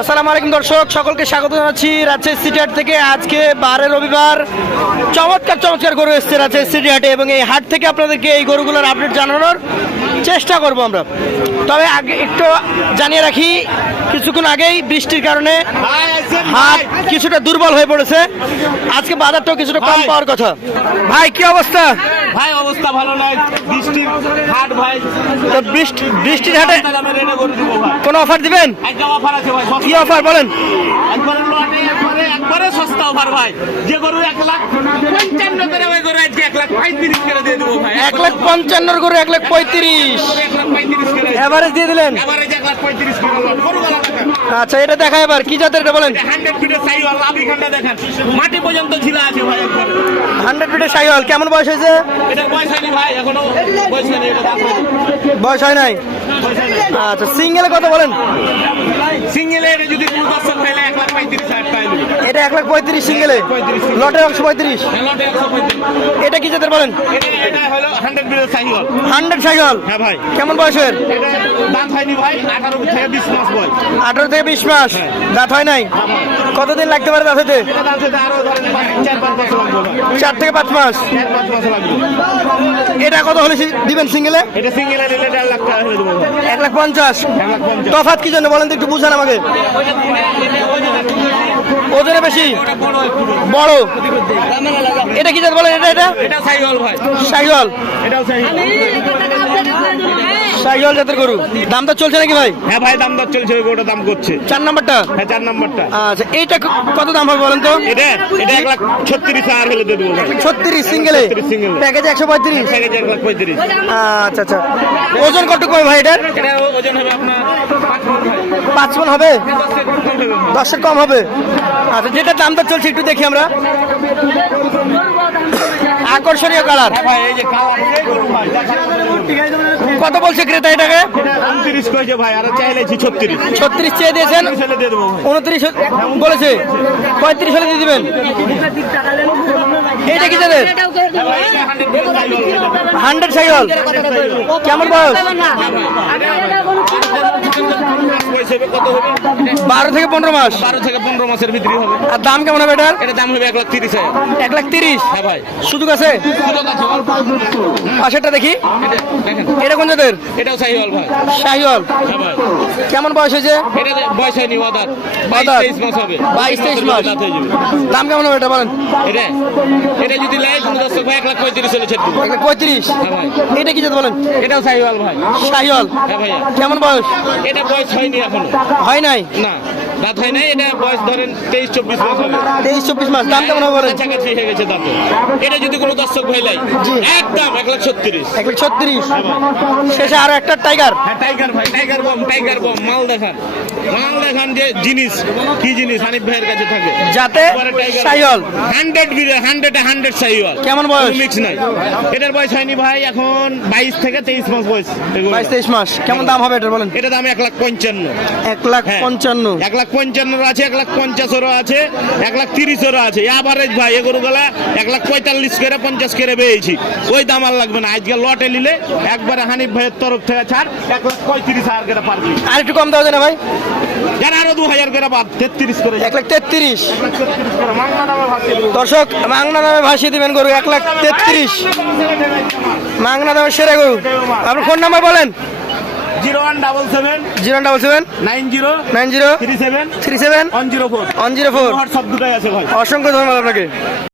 আসসালামু আলাইকুম দর্শক সকলকে স্বাগত জানাচ্ছি রাজশাহী সিটি হাট থেকে। আজকে বারে রবিবার চমৎকার চমৎকার গরু এসছে রাজশাহী সিটি হাটে এবং এই হাট থেকে আপনাদেরকে এই গরুগুলোর আপডেট জানানোর চেষ্টা করব আমরা। তবে আগে একটু জানিয়ে রাখি কিছুক্ষণ আগেই বৃষ্টির কারণে হাট কিছুটা দুর্বল হয়ে পড়েছে। আজকে বাজারটাও কিছুটা কম পাওয়ার কথা। ভাই কি অবস্থা? অবস্থা ভালো নাই বৃষ্টির হাট ভাই। তো বৃষ্টি বৃষ্টির হাটে কোনো অফার দিবেন? একটা অফার আছে ভাই কি অফার বলেন? একবারে সস্তা অফার ভাই। যে গরু এক লাখ পঞ্চান্ন করে ওই গরু আজকে এক লাখ পঁয়ত্রিশ করে দিয়ে দেবো ভাই। এক লাখ পঞ্চান্নর গরু এক লাখ পঁয়ত্রিশ। এভারেজ দিয়ে দিলেন? আচ্ছা এটা দেখা এবার। কি জাতের এটা বলেন? মাটি পর্যন্ত ঝিলা আছে ভাই হান্ড্রেড ফিটের সাইকেল কেমন বয়স হয়েছে? এটার বয়স হয়নি ভাই এখনও বয়স হয়নি এটা বয়স হয় নাই? আচ্ছা সিঙ্গেলে কত বলেন? সিঙ্গেলে এটা যদি কোনো দর্শক পাইলে এক লাখ পঁয়ত্রিশ হাজার টাকা নেবে এটা এক লাখ পঁয়ত্রিশ সিঙ্গেলে। লটে একশো পঁয়ত্রিশ। লটে একশো পঁয়ত্রিশ। এটা কি জাতের বলেন? হান্ড্রেড সাইকেল হ্যাঁ ভাই। কেমন বয়সের? আঠারো থেকে বিশ মাস বিশ দাঁত হয় নাই? কতদিন লাগতে পারে দাঁত হতে চার থেকে পাঁচ মাস। এটা কত হলে দিবেন সিঙ্গেলে? হয়ে। এক লাখ পঞ্চাশ। তফাৎ কি জন্য বলেন তো একটু বুঝান আমাকে। ওজনে বেশি। বড়। এটা কি জাত বলেন? এটা এটা? সাইগল ভাই। সাইগল এটাও সাইকেল সাইকেল জাতের গরু। দাম তো চলছে নাকি ভাই? হ্যাঁ ভাই দাম দর চলছে ওই গোটা দাম করছে। চার নাম্বারটা? হ্যাঁ চার নাম্বারটা। আচ্ছা এইটা কত দাম হবে বলেন তো? এটা এটা এক লাখ ছত্রিশ হাজার হলে দিয়ে দেবো ছত্রিশ সিঙ্গেলে? 36 single। প্যাকেজ একশো পঁয়ত্রিশ? প্যাকেজ এক লাখ পঁয়ত্রিশ। আচ্ছা আচ্ছা। ওজন কতটুকু হবে ভাই এটার? এটা ওজন হবে আপনার পাঁচ মন হবে। কম হবে। দশের কম হবে? আচ্ছা যেটা দাম দর চলছে একটু দেখি আমরা। আকর্ষণীয় কালার। হ্যাঁ ভাই এই যে কালার কত বলছে ক্রেতা এটাকে? উনত্রিশ কয়েছে ভাই আর চাইলেছি ছত্রিশ। ছত্রিশ চেয়ে দিয়েছেন? উনত্রিশ বলেছে। পঁয়ত্রিশ হলে দিয়ে দিবেন? এইটা কি জানেন হান্ড্রেড সাইকেল। কেমন বয়স? বারো থেকে পনেরো মাস। বারো থেকে পনেরো মাসের ভিতরে হবে। আর দাম কেমন হবে এটার? এটা দাম হবে এক লাখ তিরিশ এক লাখ তিরিশ? হ্যাঁ ভাই। সুযোগ আছে? সুযোগ পাশেরটা দেখি। এটা কোন জাতের? এটাও সাইহল ভাই। শাহিওয়াল। হ্যাঁ কেমন বয়স হয়েছে? এটা বয়স হয়নি ওদার বাইশ? তেইশ মাস হবে। বাইশ তেইশ মাস। দাম কেমন হবে এটা বলেন? এটা এটা যদি লাই কোনো দর্শক ভাই এক লাখ পঁয়ত্রিশ হলে ছেড়ে দেবো। পঁয়ত্রিশ? হ্যাঁ এটা কি যদি বলেন? এটাও সাহিওয়াল ভাই। সাহিওয়াল। হ্যাঁ ভাইয়া। কেমন বয়স? এটা বয়স হয়নি এখনও। হয় নাই? না। দাঁত হয় নাই? এটা বয়স ধরেন তেইশ চব্বিশ মাস হবে তেইশ চব্বিশ মাস। দাম কেমন হবে কাছাকাছি হয়ে গেছে দাঁতে। এটা যদি কোনো দর্শক ভাই লাই। একদম এক লাখ ছত্রিশ। এক লাখ ছত্রিশ। শেষে আরও একটা টাইগার। হ্যাঁ টাইগার ভাই টাইগার বম টাইগার বম মাল দেখান মাল দেখান যে জিনিস কি জিনিস হানিফ ভাইয়ের কাছে থাকে? যাতে শাহিওয়াল। হান্ড্রেড বিরে হান্ড্রেড হান্ড্রেড সাইওয়াল কেমন বয়স? মিক্স নাই। এটার বয়স হয়নি ভাই এখন বাইশ থেকে তেইশ মাস বয়স। বাইশ তেইশ মাস। কেমন দাম হবে এটা বলেন? এটা দাম এক লাখ পঞ্চান্ন। এক লাখ হ্যাঁ। পঞ্চান্ন। এক লাখ পঞ্চান্নর আছে এক লাখ পঞ্চাশেরও আছে এক লাখ তিরিশেরও আছে। অ্যাভারেজ ভাই এগুলো গলা এক লাখ পঁয়তাল্লিশ করে পঞ্চাশ করে পেয়েছি ওই দাম আর লাগবে না। আজকে লটে নিলে একবারে হানিফ ভাইয়ের তরফ থেকে ছাড় এক লাখ পঁয়ত্রিশ হাজার করে পারবি আর একটু কম দেওয়া যায় না ভাই। যারা আরও দু হাজার করে বাদ তেত্রিশ করে এক লাখ তেত্রিশ। দর্শক মাংনা দামে ভাসিয়ে দিবেন গরু এক লাখ তেত্রিশ। মাংনা দামে সেরা গরু। আপনার ফোন নাম্বার বলেন। Zero one double seven zero double seven nine zero nine zero three seven three seven one zero four one zero four সব দুটাই আছে ভাই। অসংখ্য ধন্যবাদ আপনাকে।